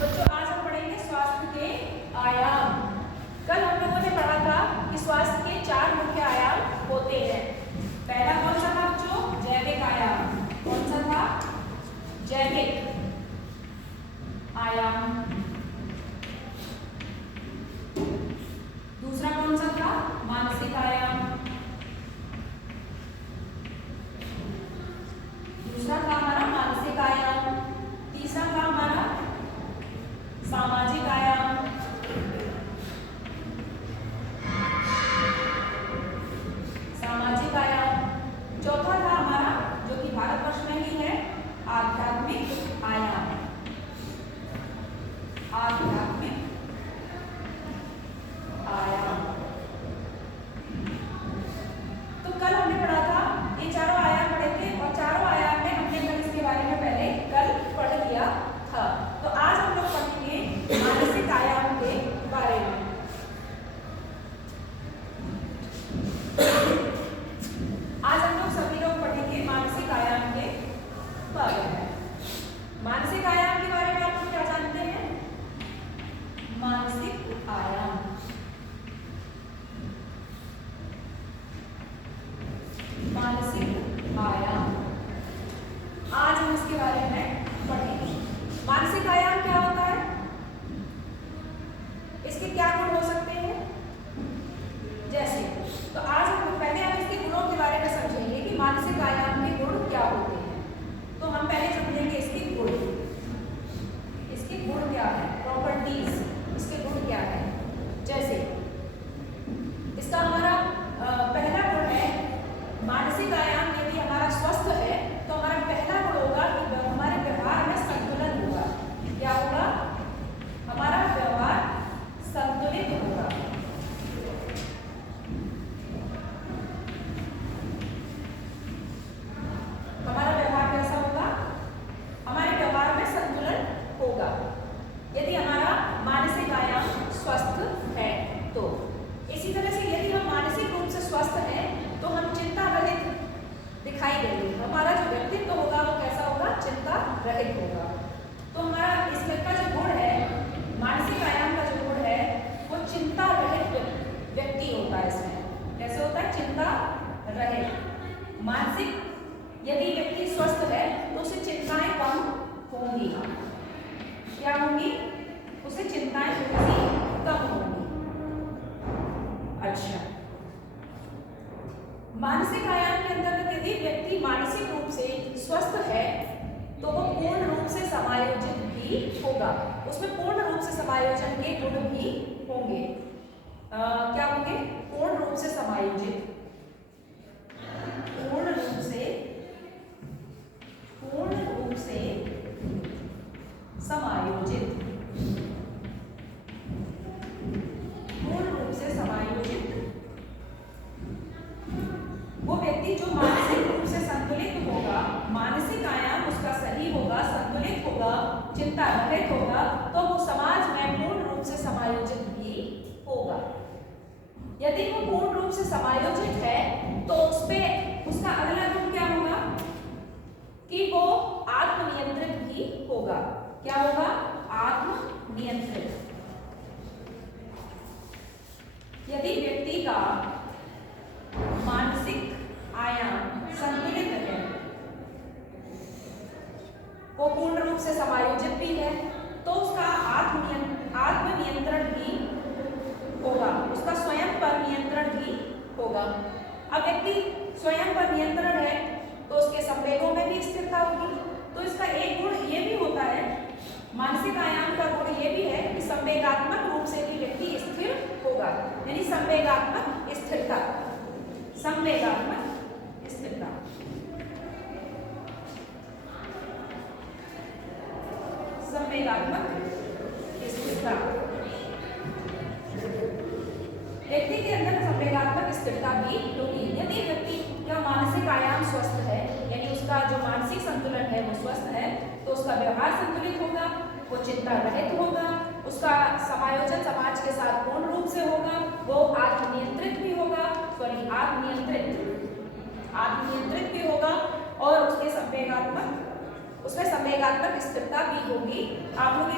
बच्चों आज हम पढ़ेंगे स्वास्थ्य के आयाम। कल हम लोगों ने पढ़ा था कि स्वास्थ्य के 4 मुख्य आयाम होते हैं। पहला कौन सा था बच्चों? जैविक आयाम। कौन सा था? जैविक आयाम। दूसरा कौन सा था? मानसिक आयाम। दूसरा था हमारा मानसिक आयाम। तीसरा था हमारा सामाजिक आयाम। सामाजिक आयाम। चौथा था हमारा जो कि भारतवर्ष में ही है, आध्यात्मिक आयाम। आध्यात्मिक आयाम। तो कल हमने पढ़ा था, ये चारों आयाम पढ़े थे और चारों आयाम में हमने कल इसके बारे में पहले कल पढ़ लिया था। तो आज हम लोग पढ़ेंगे मानसिक आयाम के बारे में। आज हम लोग सभी लोग पढ़ेंगे मानसिक आयाम के बारे में। मानसिक आयाम के बारे में आप लोग क्या जानते हैं? मानसिक आयाम, मानसिक आयाम आज हम इसके बारे में पढ़ेंगे। मानसिक आयाम क्या होता है? इसके क्या गुण हो सकते हैं? जैसे तो आज हम पहले इसके गुणों के बारे में समझेंगे कि मानसिक आयाम के गुण क्या होते हैं। तो हम पहले समझेंगे इसके गुण। इसके गुण क्या है? प्रॉपर्टीज, इसके गुण क्या है? जैसे इसका हमारा पहला गुण है, मानसिक आयाम यदि हमारा स्वस्थ है तो हमारा पहला गुण होगा कि हमारे व्यवहार में संतुलन होगा। क्या होगा? हमारा व्यवहार संतुलित होगा। हमारा व्यवहार कैसा होगा? हमारे व्यवहार में संतुलन होगा यदि हमारा मानसिक आयाम स्वस्थ है तो। इसी तरह से यदि हम मानसिक रूप से स्वस्थ हैं तो हम चिंता रहित दिखाई देंगे। हमारा जो व्यक्तित्व होगा वो कैसा होगा? चिंता रहित होगा। तो हमारा इसमें का जो गुण है, मानसिक आयाम का जो गुण है वो चिंता रहित व्यक्ति होता है। इसमें कैसे होता है? चिंता रहित। मानसिक यदि व्यक्ति स्वस्थ है तो उसे चिंताएं कम होंगी। क्या होंगी? उसे चिंताएं थोड़ी सी कम होंगी। अच्छा, मानसिक आयाम के अंतर्गत यदि व्यक्ति मानसिक रूप से स्वस्थ है तो वो पूर्ण रूप से समायोजित भी होगा। उसमें पूर्ण रूप से समायोजन के गुण भी होंगे। क्या होंगे? पूर्ण रूप से समायोजित, पूर्ण रूप से समायोजित, पूर्ण रूप से समायोजित। वो व्यक्ति जो मानसिक रूप से संतुलित होगा, मानसिक आयाम उसका सही होगा, संतुलित होगा, चिंता रहित होगा, तो वो समाज में पूर्ण रूप से समायोजित भी होगा। यदि वो पूर्ण रूप से समायोजित है तो उसपे उसका अगला गुण क्या होगा? कि वो आत्मनियंत्रित भी होगा। क्या होगा? आत्मनियंत्रित। यदि व्यक्ति का मानसिक आयाम संतुलित है, वो पूर्ण रूप से समायोजित भी है, तो उसका आत्मनियंत्रण भी होगा, उसका स्वयं पर नियंत्रण भी होगा। अब व्यक्ति स्वयं पर नियंत्रण है तो उसके संवेगों में भी स्थिरता होगी। तो इसका एक गुण ये भी होता है, मानसिक आयाम का गुण ये भी है कि संवेगात्मक रूप से भी व्यक्ति स्थिर होगा। यानी संवेगात्मक स्थिरता, संवेगात्मक स्थिरता। संवेगात्मक स्थिरता, व्यक्ति के अंदर संवेगात्मक स्थिरता भी होगी। यदि व्यक्ति का मानसिक आयाम स्वस्थ है, यानी उसका जो मानसिक संतुलन है वो स्वस्थ है, तो उसका व्यवहार संतुलित होगा, वो चिंता रहित होगा, उसका समायोजन समाज के साथ पूर्ण रूप से होगा, वो आत्मनियंत्रित भी होगा, आत्मनियंत्रित भी होगा और उसके संवेगात्मक उसमें संवेगात्मक स्थिरता भी होगी। आप लोग